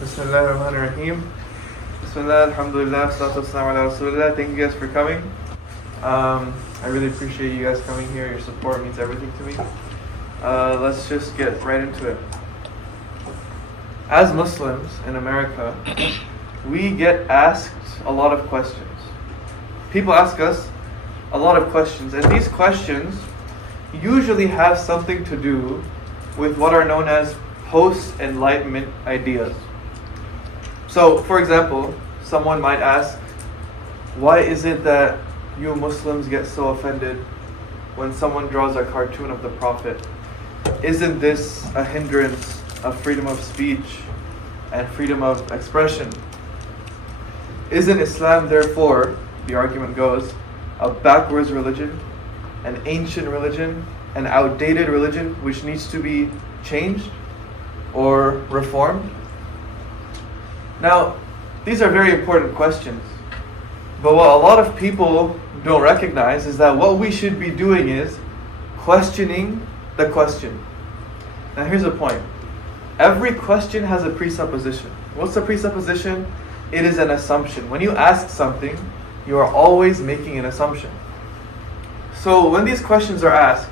Bismillah ar-Rahman ar-Rahim. Bismillah, alhamdulillah, salatu wassalamu ala rasulillah. Thank you guys for coming. I really appreciate you guys coming here. Your support means everything to me. Let's just get right into it. As Muslims in America, we get asked a lot of questions. People ask us a lot of questions, and these questions usually have something to do with what are known as post-enlightenment ideas. So, for example, someone might ask, why is it that you Muslims get so offended when someone draws a cartoon of the Prophet? Isn't this a hindrance of freedom of speech and freedom of expression? Isn't Islam, therefore, the argument goes, a backwards religion, an ancient religion, an outdated religion which needs to be changed or reformed? Now, these are very important questions. But what a lot of people don't recognize is that what we should be doing is questioning the question. Now here's the point. Every question has a presupposition. What's the presupposition? It is an assumption. When you ask something, you are always making an assumption. So when these questions are asked,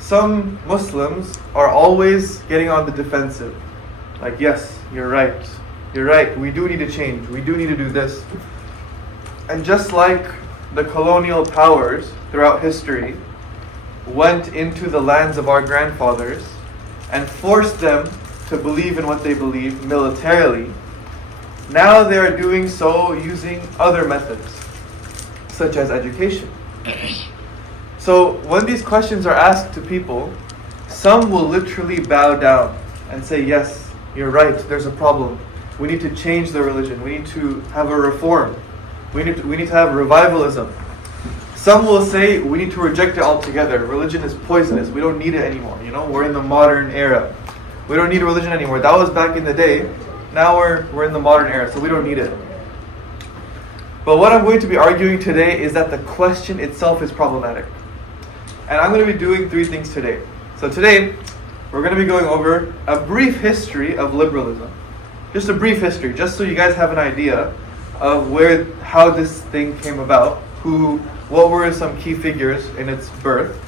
some Muslims are always getting on the defensive. Like, yes, you're right. You're right. We do need to change. We do need to do this. And just like the colonial powers throughout history went into the lands of our grandfathers and forced them to believe in what they believe militarily, now they are doing so using other methods, such as education. So when these questions are asked to people, some will literally bow down and say, yes, you're right, there's a problem. We need to change the religion. We need to have a reform. We need to have revivalism. Some will say we need to reject it altogether. Religion is poisonous. We don't need it anymore. We're in the modern era. We don't need religion anymore. That was back in the day. Now we're in the modern era, so we don't need it. But what I'm going to be arguing today is that the question itself is problematic. And I'm going to be doing three things today. So today, we're going to be going over a brief history of liberalism. Just a brief history, just so you guys have an idea of how this thing came about, what were some key figures in its birth.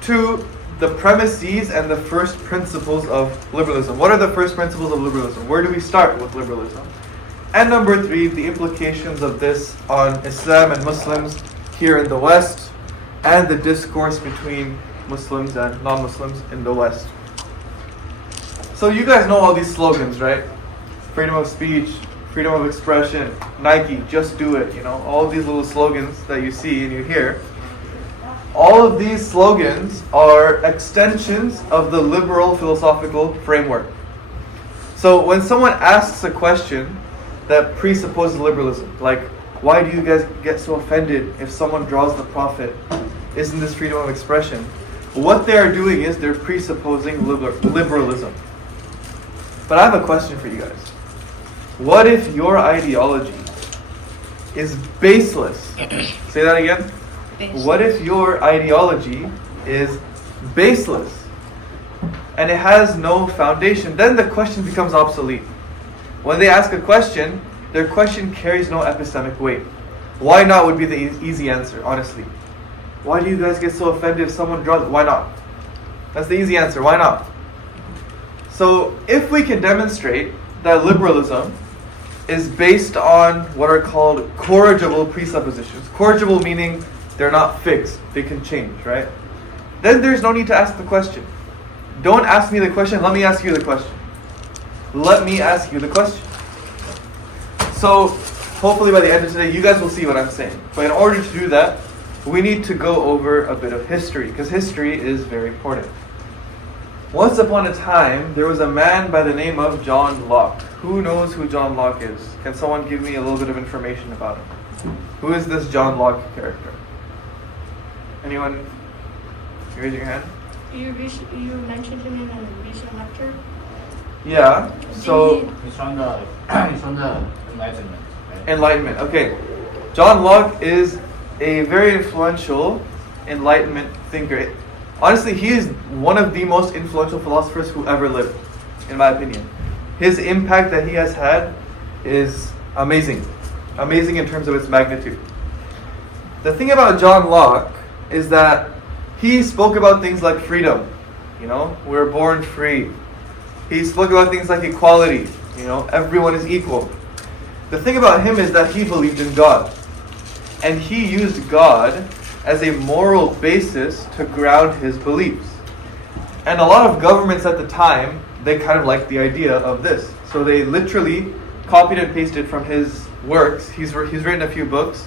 2, the premises and the first principles of liberalism. What are the first principles of liberalism? Where do we start with liberalism? And number 3, the implications of this on Islam and Muslims here in the West, and the discourse between Muslims and non-Muslims in the West. So you guys know all these slogans, right? Freedom of speech, freedom of expression, Nike, just do it, all of these little slogans that you see and you hear. All of these slogans are extensions of the liberal philosophical framework. So when someone asks a question that presupposes liberalism, like, why do you guys get so offended if someone draws the Prophet? Isn't this freedom of expression? What they are doing is they're presupposing liberalism. But I have a question for you guys. What if your ideology is baseless? Say that again. Baseless. What if your ideology is baseless and it has no foundation? Then the question becomes obsolete. When they ask a question, their question carries no epistemic weight. Why not would be the easy answer, honestly. Why do you guys get so offended if someone draws it? Why not? That's the easy answer. Why not? So if we can demonstrate that liberalism is based on what are called corrigible presuppositions. Corrigible meaning they're not fixed, they can change, right? Then there's no need to ask the question. Don't ask me the question, let me ask you the question. Let me ask you the question. So, hopefully by the end of today, you guys will see what I'm saying. But in order to do that, we need to go over a bit of history, because history is very important. Once upon a time, there was a man by the name of John Locke. Who knows who John Locke is? Can someone give me a little bit of information about him? Who is this John Locke character? Anyone? You raise your hand? You mentioned him in a recent lecture? Yeah, so... He's from the Enlightenment. Right? Enlightenment, okay. John Locke is a very influential Enlightenment thinker. Honestly, he is one of the most influential philosophers who ever lived, in my opinion. his impact that he has had is amazing. Amazing in terms of its magnitude. The thing about John Locke is that he spoke about things like freedom. We're born free. He spoke about things like equality. Everyone is equal. The thing about him is that he believed in God. And he used God as a moral basis to ground his beliefs. And a lot of governments at the time, they kind of liked the idea of this. So they literally copied and pasted from his works. He's written a few books.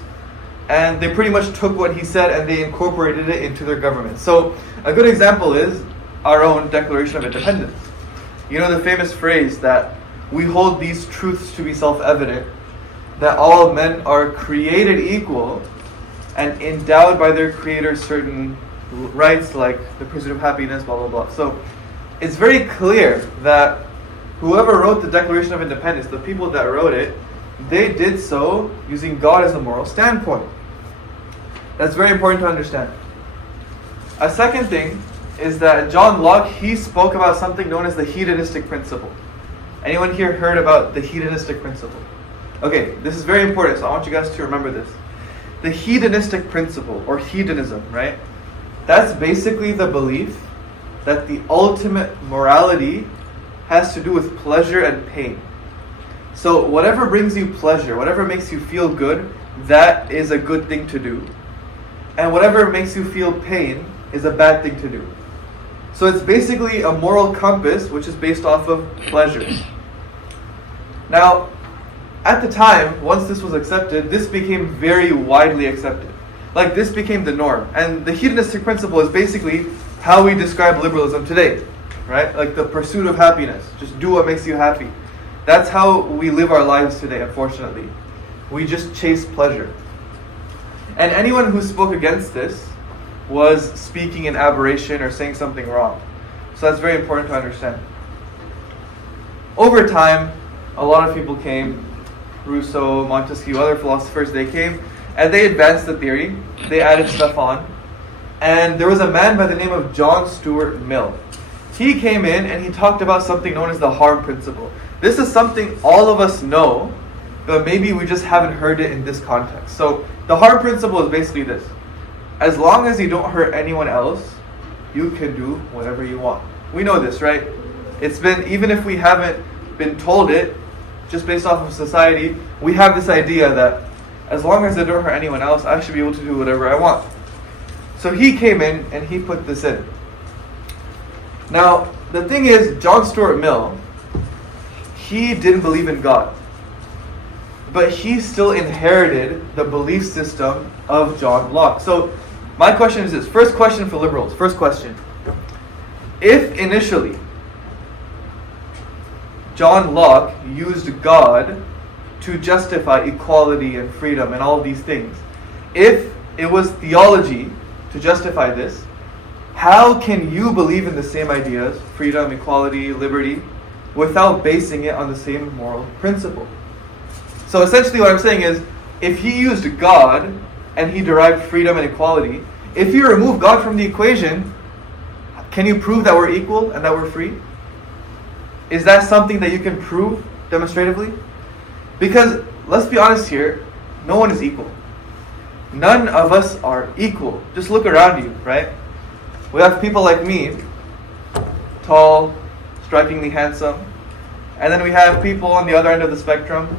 And they pretty much took what he said and they incorporated it into their government. So a good example is our own Declaration of Independence. The famous phrase that we hold these truths to be self-evident, that all men are created equal and endowed by their creator certain rights like the pursuit of happiness, blah, blah, blah. So it's very clear that whoever wrote the Declaration of Independence, the people that wrote it, they did so using God as a moral standpoint. That's very important to understand. A second thing is that John Locke, he spoke about something known as the hedonistic principle. Anyone here heard about the hedonistic principle? Okay, this is very important, so I want you guys to remember this. The hedonistic principle, or hedonism, right? That's basically the belief that the ultimate morality has to do with pleasure and pain. So whatever brings you pleasure, whatever makes you feel good, that is a good thing to do. And whatever makes you feel pain is a bad thing to do. So it's basically a moral compass which is based off of pleasure. Now, at the time, once this was accepted, this became very widely accepted. Like, this became the norm. And the hedonistic principle is basically how we describe liberalism today, right? Like the pursuit of happiness. Just do what makes you happy. That's how we live our lives today, unfortunately. We just chase pleasure. And anyone who spoke against this was speaking in aberration or saying something wrong. So that's very important to understand. Over time, a lot of people came, Rousseau, Montesquieu, other philosophers, they came and they advanced the theory. They added stuff on. And there was a man by the name of Jon Stewart Mill. He came in and he talked about something known as the harm principle. This is something all of us know, but maybe we just haven't heard it in this context. So the harm principle is basically this. As long as you don't hurt anyone else, you can do whatever you want. We know this, right? It's been, even if we haven't been told it, just based off of society, we have this idea that as long as I don't hurt anyone else, I should be able to do whatever I want. So he came in and he put this in. Now, the thing is, Jon Stewart Mill, he didn't believe in God. But he still inherited the belief system of John Locke. So, my question is this. First question for liberals. First question. If initially John Locke used God to justify equality and freedom and all of these things, if it was theology to justify this, how can you believe in the same ideas, freedom, equality, liberty, without basing it on the same moral principle? So essentially what I'm saying is, if he used God and he derived freedom and equality, if you remove God from the equation, can you prove that we're equal and that we're free? Is that something that you can prove demonstratively? Because, let's be honest here, no one is equal. None of us are equal. Just look around you, right? We have people like me, tall, strikingly handsome. And then we have people on the other end of the spectrum,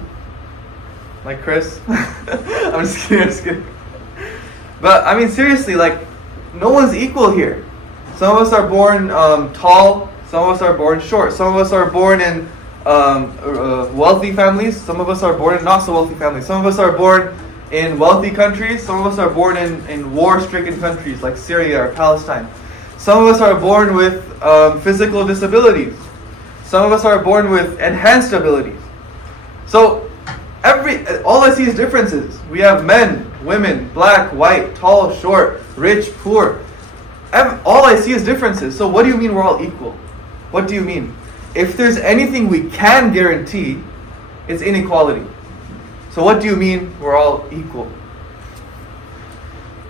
like Chris. I'm just kidding. But, I mean, seriously, like, no one's equal here. Some of us are born tall, some of us are born short, some of us are born in wealthy families, some of us are born in not so wealthy families, some of us are born in wealthy countries, some of us are born in war-stricken countries like Syria or Palestine. Some of us are born with physical disabilities. Some of us are born with enhanced abilities. So, all I see is differences. We have men, women, black, white, tall, short, rich, poor. All I see is differences. So what do you mean we're all equal? What do you mean? If there's anything we can guarantee, it's inequality. So what do you mean we're all equal?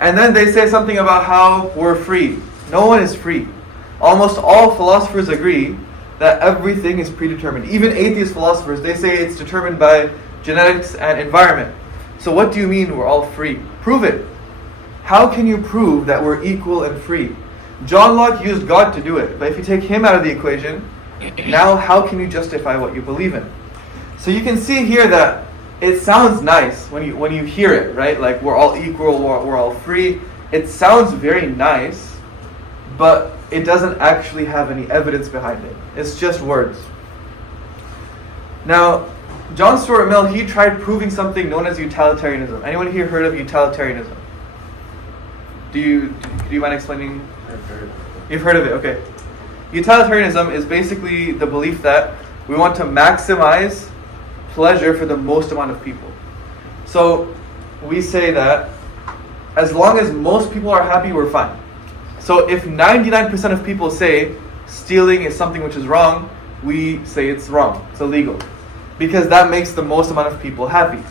And then they say something about how we're free. No one is free. Almost all philosophers agree that everything is predetermined. Even atheist philosophers, they say it's determined by genetics and environment. So what do you mean we're all free? Prove it. How can you prove that we're equal and free? John Locke used God to do it, but if you take him out of the equation, now how can you justify what you believe in? So you can see here that it sounds nice when you hear it, right? Like we're all equal, we're all free. It sounds very nice, but it doesn't actually have any evidence behind it. It's just words. Now, Jon Stewart Mill, he tried proving something known as utilitarianism. Anyone here heard of utilitarianism? Do you mind explaining? I've heard. You've heard of it, okay. Utilitarianism is basically the belief that we want to maximize pleasure for the most amount of people. So we say that as long as most people are happy, we're fine. So if 99% of people say stealing is something which is wrong, we say it's wrong, it's illegal. Because that makes the most amount of people happy.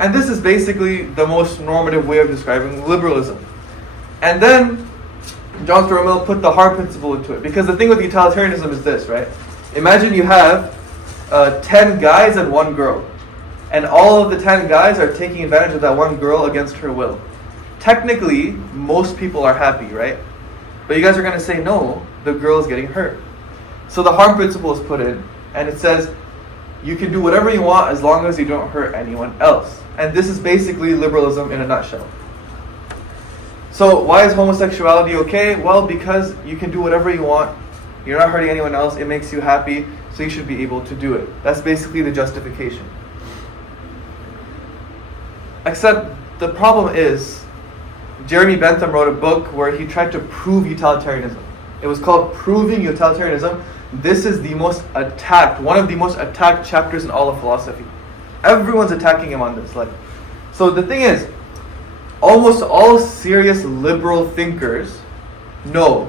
And this is basically the most normative way of describing liberalism. And then Jon Stewart Mill put the hard principle into it. Because the thing with utilitarianism is this, right? Imagine you have 10 guys and one girl. And all of the 10 guys are taking advantage of that one girl against her will. Technically, most people are happy, right? But you guys are going to say, no, the girl is getting hurt. So the harm principle is put in, and it says, you can do whatever you want as long as you don't hurt anyone else. And this is basically liberalism in a nutshell. So why is homosexuality okay? Well, because you can do whatever you want. You're not hurting anyone else. It makes you happy, so you should be able to do it. That's basically the justification. Except the problem is, Jeremy Bentham wrote a book where he tried to prove utilitarianism. It was called Proving Utilitarianism. This is the most attacked, one of the most attacked chapters in all of philosophy. Everyone's attacking him on this. So the thing is, almost all serious liberal thinkers know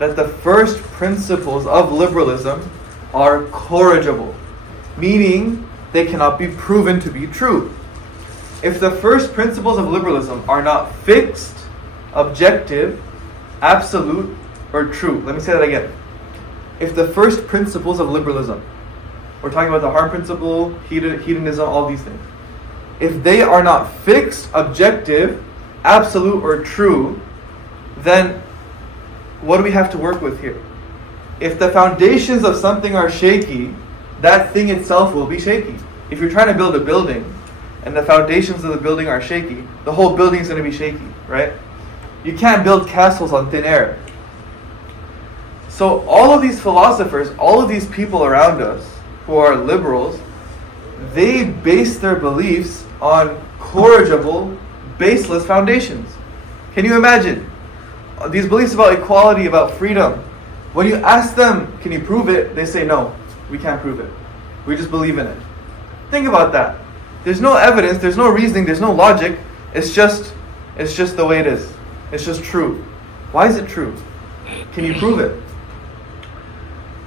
that the first principles of liberalism are corrigible, meaning they cannot be proven to be true. If the first principles of liberalism are not fixed, objective, absolute, or true. Let me say that again. If the first principles of liberalism, we're talking about the harm principle, hedonism, all these things. If they are not fixed, objective, absolute, or true, then what do we have to work with here? If the foundations of something are shaky, that thing itself will be shaky. If you're trying to build a building, and the foundations of the building are shaky, the whole building is going to be shaky, right? You can't build castles on thin air. So all of these philosophers, all of these people around us who are liberals, they base their beliefs on corrigible, baseless foundations. Can you imagine? These beliefs about equality, about freedom, when you ask them, can you prove it? They say, no, we can't prove it. We just believe in it. Think about that. There's no evidence, there's no reasoning, there's no logic. It's just the way it is. It's just true. Why is it true? Can you prove it?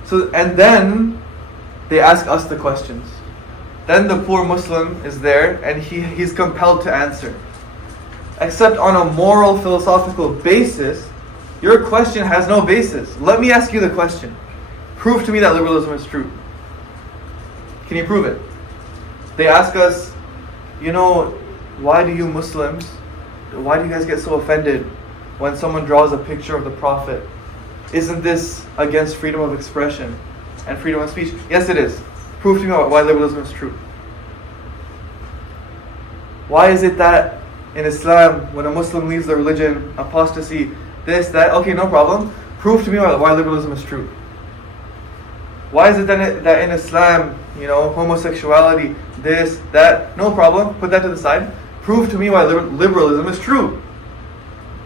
So, and then they ask us the questions. Then the poor Muslim is there and he's compelled to answer. Except on a moral, philosophical basis, your question has no basis. Let me ask you the question. Prove to me that liberalism is true. Can you prove it? They ask us, why do you Muslims, why do you guys get so offended when someone draws a picture of the Prophet? Isn't this against freedom of expression and freedom of speech? Yes, it is. Prove to me why liberalism is true. Why is it that in Islam, when a Muslim leaves the religion, apostasy, this, that, okay, no problem. Prove to me why liberalism is true. Why is it that in Islam, homosexuality, this, that, no problem, put that to the side. Prove to me why liberalism is true.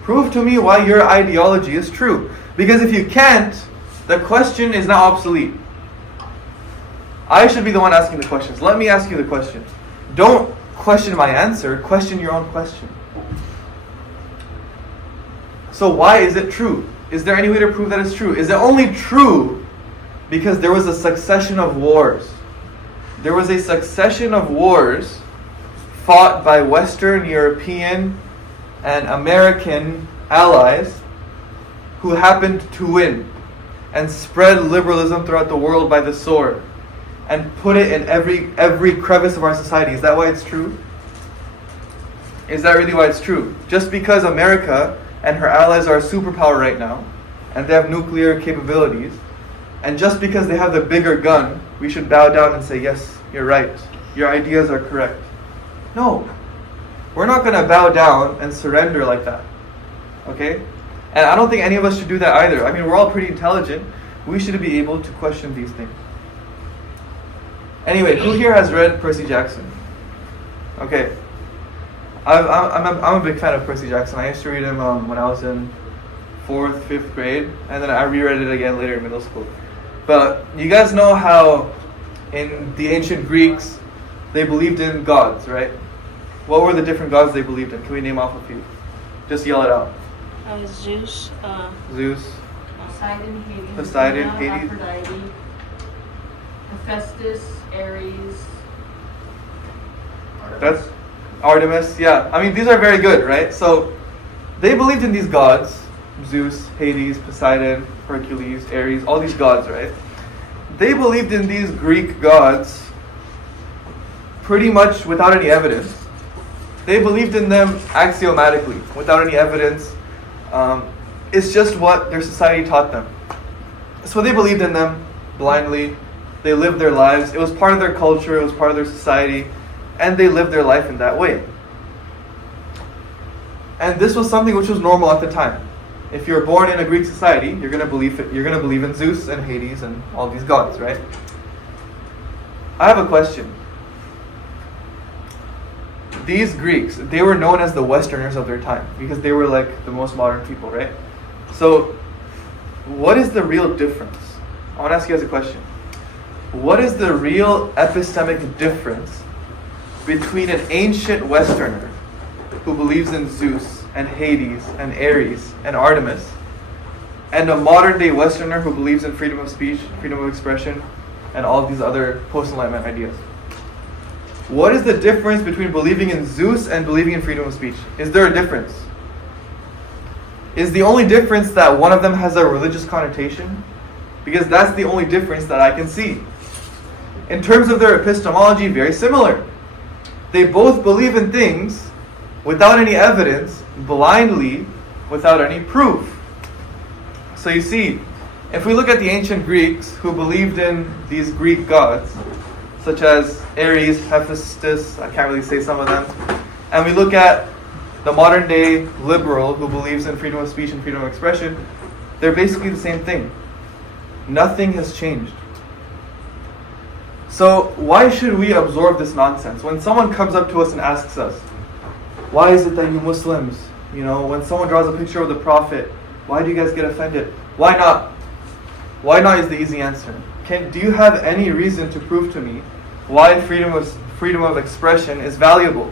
Prove to me why your ideology is true. Because if you can't, the question is now obsolete. I should be the one asking the questions. Let me ask you the question. Don't question my answer, question your own question. So why is it true? Is there any way to prove that it's true? Is it only true because there was a succession of wars? There was a succession of wars fought by Western, European, and American allies who happened to win. and spread liberalism throughout the world by the sword and put it in every crevice of our society. Is that why it's true? Is that really why it's true? Just because America and her allies are a superpower right now, and they have nuclear capabilities, and just because they have the bigger gun, we should bow down and say, yes, you're right. Your ideas are correct. No. We're not going to bow down and surrender like that. Okay? And I don't think any of us should do that either. I mean, we're all pretty intelligent. We should be able to question these things. Anyway, who here has read Percy Jackson? Okay. I'm a big fan of Percy Jackson. I used to read him when I was in 4th, 5th grade, and then I reread it again later in middle school. But you guys know how in the ancient Greeks, they believed in gods, right? What were the different gods they believed in? Can we name off a few? Just yell it out. Zeus. Zeus. Poseidon, Hades. Aphrodite, Hephaestus, Ares. That's Artemis, yeah. I mean, these are very good, right? So, they believed in these gods. Zeus, Hades, Poseidon, Hercules, Ares, all these gods, right? They believed in these Greek gods pretty much without any evidence. They believed in them axiomatically, without any evidence. It's just what their society taught them. So they believed in them blindly. They lived their lives. It was part of their culture. It was part of their society. And they lived their life in that way. And this was something which was normal at the time. If you're born in a Greek society, you're going to believe in Zeus and Hades and all these gods, right? I have a question. These Greeks, they were known as the Westerners of their time because they were like the most modern people, right? So, what is the real difference? I want to ask you guys a question. What is the real epistemic difference between an ancient Westerner who believes in Zeus and Hades and Ares and Artemis and a modern day Westerner who believes in freedom of speech, freedom of expression, and all of these other post-Enlightenment ideas? What is the difference between believing in Zeus and believing in freedom of speech? Is there a difference? Is the only difference that one of them has a religious connotation? Because that's the only difference that I can see. In terms of their epistemology, very similar. They both believe in things without any evidence, blindly, without any proof. So you see, if we look at the ancient Greeks who believed in these Greek gods, such as Ares, Hephaestus, I can't really say some of them, and we look at the modern day liberal who believes in freedom of speech and freedom of expression, they're basically the same thing. Nothing has changed. So why should we absorb this nonsense? When someone comes up to us and asks us, why is it that you Muslims, when someone draws a picture of the Prophet, why do you guys get offended? Why not? Why not is the easy answer. Do you have any reason to prove to me why freedom of expression is valuable?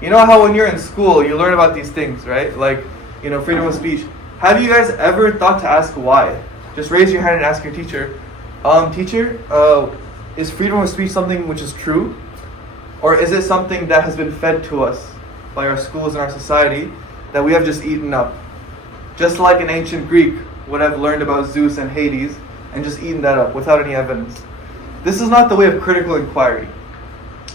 You know how when you're in school, you learn about these things, right? Like, freedom of speech. Have you guys ever thought to ask why? Just raise your hand and ask your teacher, teacher, is freedom of speech something which is true? Or is it something that has been fed to us by our schools and our society that we have just eaten up? Just like an ancient Greek would have learned about Zeus and Hades and just eaten that up without any evidence. This is not the way of critical inquiry.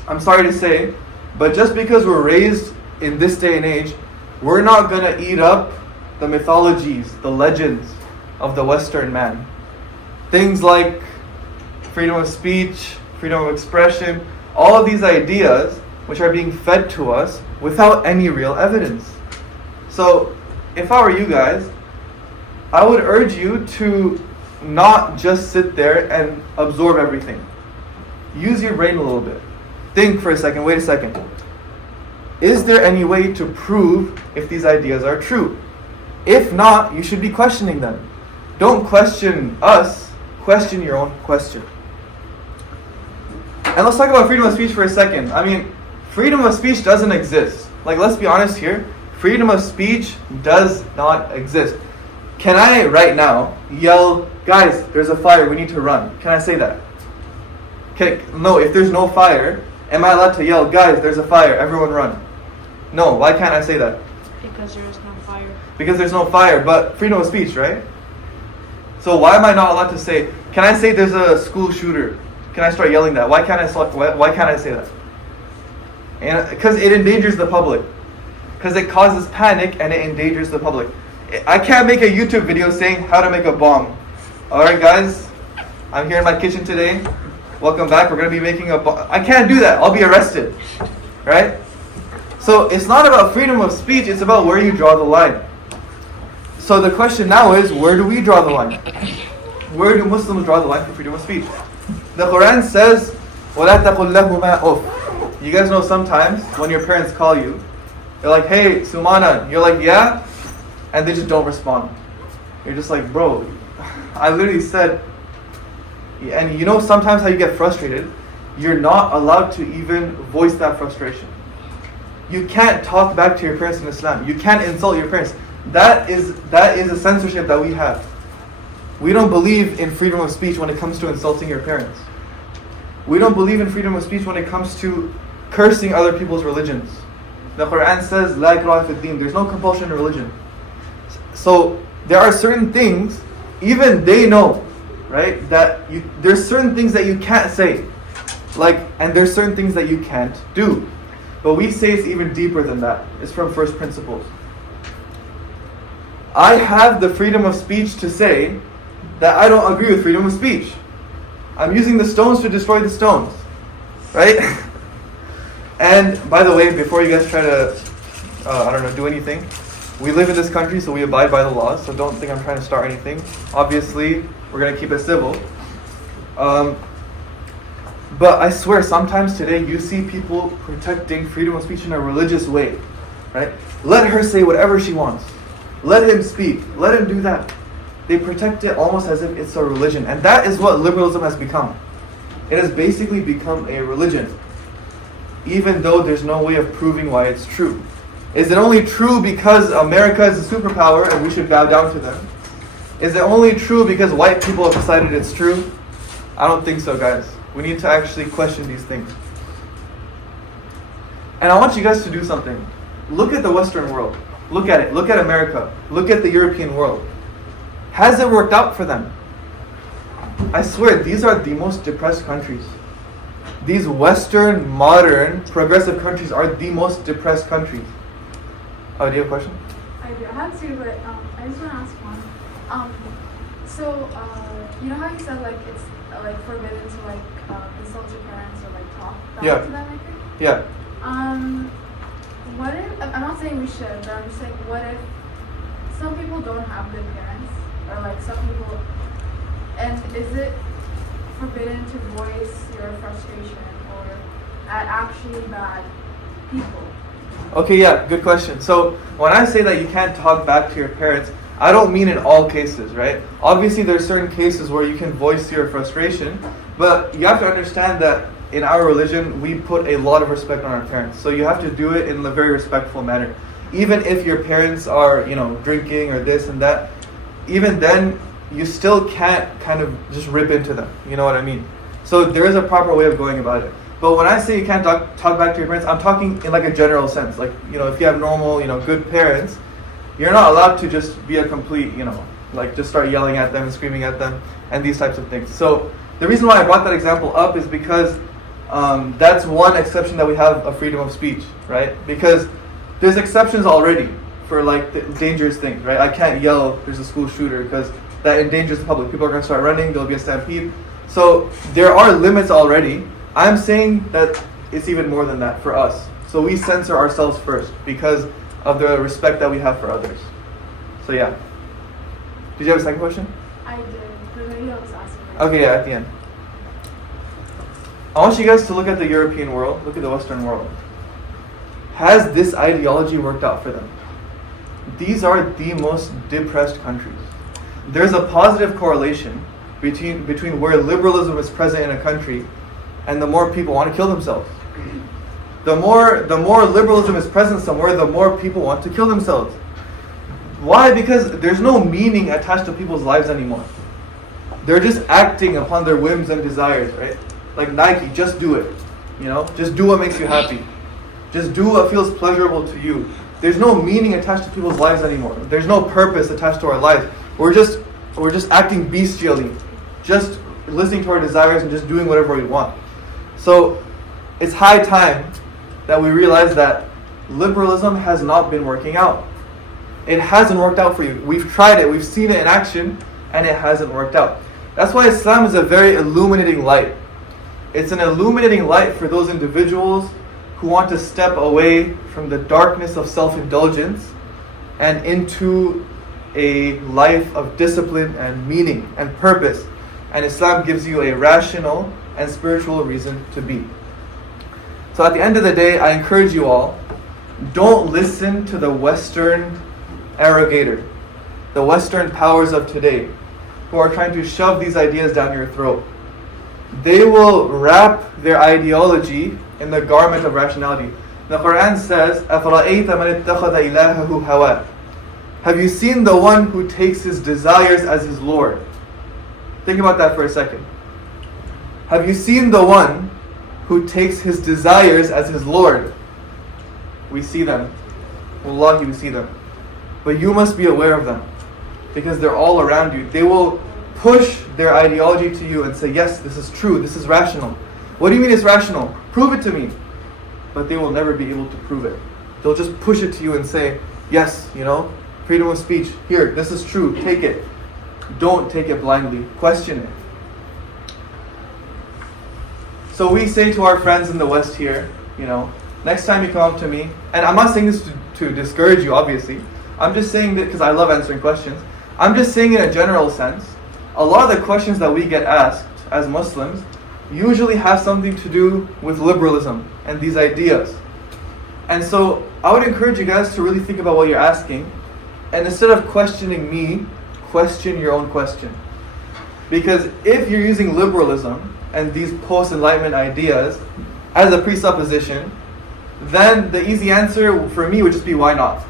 I'm sorry to say, but just because we're raised in this day and age, we're not going to eat up the mythologies, the legends of the Western man. Things like freedom of speech, freedom of expression, all of these ideas which are being fed to us without any real evidence. So, if I were you guys, I would urge you to not just sit there and absorb everything. Use your brain a little bit. Think for a second, wait a second. Is there any way to prove if these ideas are true? If not, you should be questioning them. Don't question us, question your own question. And let's talk about freedom of speech for a second. I mean, freedom of speech doesn't exist. Like, let's be honest here. Freedom of speech does not exist. Can I, right now, yell, guys, there's a fire, we need to run? Can I say that? No, if there's no fire, am I allowed to yell, guys, there's a fire, everyone run? No, why can't I say that? Because there is no fire. Because there's no fire, but freedom of speech, right? So why am I not allowed to say, can I say there's a school shooter? Can I start yelling that? Why can't I say that? And because it endangers the public. Because it causes panic and it endangers the public. I can't make a YouTube video saying how to make a bomb. Alright guys, I'm here in my kitchen today. Welcome back. We're going to be making a bomb. I can't do that. I'll be arrested. Right? So it's not about freedom of speech. It's about where you draw the line. So the question now is, where do we draw the line? Where do Muslims draw the line for freedom of speech? The Quran says, وَلَا تَقُلْ لَهُمَا أُفْ. You guys know sometimes when your parents call you, they're like, hey, Sumana. You're like, yeah? And they just don't respond. You're just like, bro, I literally said, and you know sometimes how you get frustrated, you're not allowed to even voice that frustration. You can't talk back to your parents in Islam. You can't insult your parents. That is a censorship that we have. We don't believe in freedom of speech when it comes to insulting your parents. We don't believe in freedom of speech when it comes to cursing other people's religions. The Quran says, "La ikraha fi din." There's no compulsion in religion. So there are certain things, even they know, right? That there's certain things that you can't say, and there's certain things that you can't do. But we say it's even deeper than that. It's from first principles. I have the freedom of speech to say that I don't agree with freedom of speech. I'm using the stones to destroy the stones, right? And by the way, before you guys try to, do anything, we live in this country, so we abide by the laws. So don't think I'm trying to start anything. Obviously, we're gonna keep it civil. But I swear, sometimes today you see people protecting freedom of speech in a religious way, right? Let her say whatever she wants. Let him speak. Let him do that. They protect it almost as if it's a religion. And that is what liberalism has become. It has basically become a religion, even though there's no way of proving why it's true. Is it only true because America is a superpower and we should bow down to them? Is it only true because white people have decided it's true? I don't think so, guys. We need to actually question these things. And I want you guys to do something. Look at the Western world. Look at it. Look at America. Look at the European world. Has it worked out for them? I swear, these are the most depressed countries. These Western, modern, progressive countries are the most depressed countries. Oh, do you have a question? I do. I have two, but I just want to ask one. You know how you said it's forbidden to insult your parents or talk back to them, I think? Yeah. What if, I'm not saying we should, but I'm just saying, what if some people don't have good parents, or some people, and is it forbidden to voice your frustration or at actually bad people? Okay, yeah, good question. So when I say that you can't talk back to your parents, I don't mean in all cases, right? Obviously, there's certain cases where you can voice your frustration, but you have to understand that in our religion, we put a lot of respect on our parents. So you have to do it in a very respectful manner. Even if your parents are, drinking or this and that, even then, you still can't kind of just rip into them. You know what I mean? So there is a proper way of going about it. But when I say you can't talk back to your parents, I'm talking in a general sense. If you have normal, good parents, you're not allowed to just be a complete, just start yelling at them and screaming at them and these types of things. So the reason why I brought that example up is because that's one exception that we have of freedom of speech, right? Because there's exceptions already for the dangerous things, right? I can't yell, there's a school shooter, because that endangers the public. People are going to start running, there'll be a stampede. So there are limits already. I'm saying that it's even more than that for us. So we censor ourselves first because of the respect that we have for others. So yeah. Did you have a second question? I did, but maybe I was asking. Okay, yeah, at the end. I want you guys to look at the European world, look at the Western world. Has this ideology worked out for them? These are the most depressed countries. There's a positive correlation between where liberalism is present in a country and the more people want to kill themselves. The more liberalism is present somewhere, the more people want to kill themselves. Why? Because there's no meaning attached to people's lives anymore. They're just acting upon their whims and desires, right? Like Nike, just do it. Just do what makes you happy. Just do what feels pleasurable to you. There's no meaning attached to people's lives anymore. There's no purpose attached to our lives. We're just we're just acting bestially, just listening to our desires and just doing whatever we want. So it's high time that we realize that liberalism has not been working out. It hasn't worked out for you. We've tried it, we've seen it in action, and it hasn't worked out. That's why Islam is a very illuminating light. It's an illuminating light for those individuals who want to step away from the darkness of self-indulgence and into a life of discipline and meaning and purpose. And Islam gives you a rational and spiritual reason to be. So at the end of the day, I encourage you all, don't listen to the Western arrogator, the Western powers of today, who are trying to shove these ideas down your throat. They will wrap their ideology in the garment of rationality. The Quran says, أَفَرَأَيْتَ مَنِ اتَّخَذَ إِلَهَهُ هَوَاهُ. Have you seen the one who takes his desires as his Lord? Think about that for a second. Have you seen the one who takes his desires as his Lord? We see them. Wallahi, we see them. But you must be aware of them, because they're all around you. They will push their ideology to you and say, yes, this is true, this is rational. What do you mean it's rational? Prove it to me. But they will never be able to prove it. They'll just push it to you and say, yes, freedom of speech. Here, this is true, take it. Don't take it blindly. Question it. So we say to our friends in the West here, next time you come up to me, and I'm not saying this to discourage you, obviously. I'm just saying that because I love answering questions. I'm just saying in a general sense, a lot of the questions that we get asked as Muslims usually have something to do with liberalism and these ideas. And so I would encourage you guys to really think about what you're asking, and instead of questioning me, question your own question. Because if you're using liberalism and these post-enlightenment ideas as a presupposition, then the easy answer for me would just be, why not?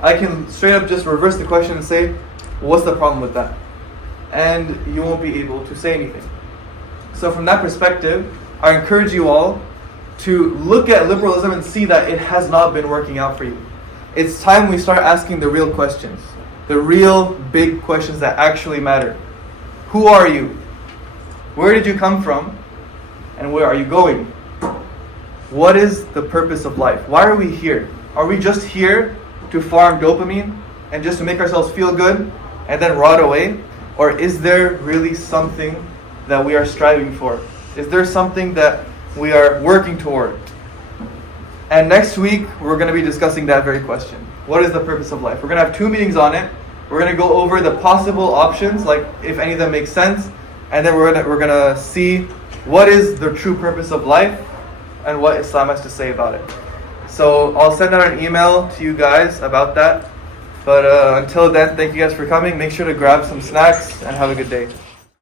I can straight up just reverse the question and say, what's the problem with that? And you won't be able to say anything. So from that perspective, I encourage you all to look at liberalism and see that it has not been working out for you. It's time we start asking the real questions, the real big questions that actually matter. Who are you? Where did you come from? And where are you going? What is the purpose of life? Why are we here? Are we just here to farm dopamine and just to make ourselves feel good and then rot away? Or is there really something that we are striving for? Is there something that we are working toward? And next week, we're going to be discussing that very question. What is the purpose of life? We're going to have 2 meetings on it. We're going to go over the possible options, like if any of them make sense. And then we're going to see what is the true purpose of life and what Islam has to say about it. So I'll send out an email to you guys about that. But until then, thank you guys for coming. Make sure to grab some snacks and have a good day.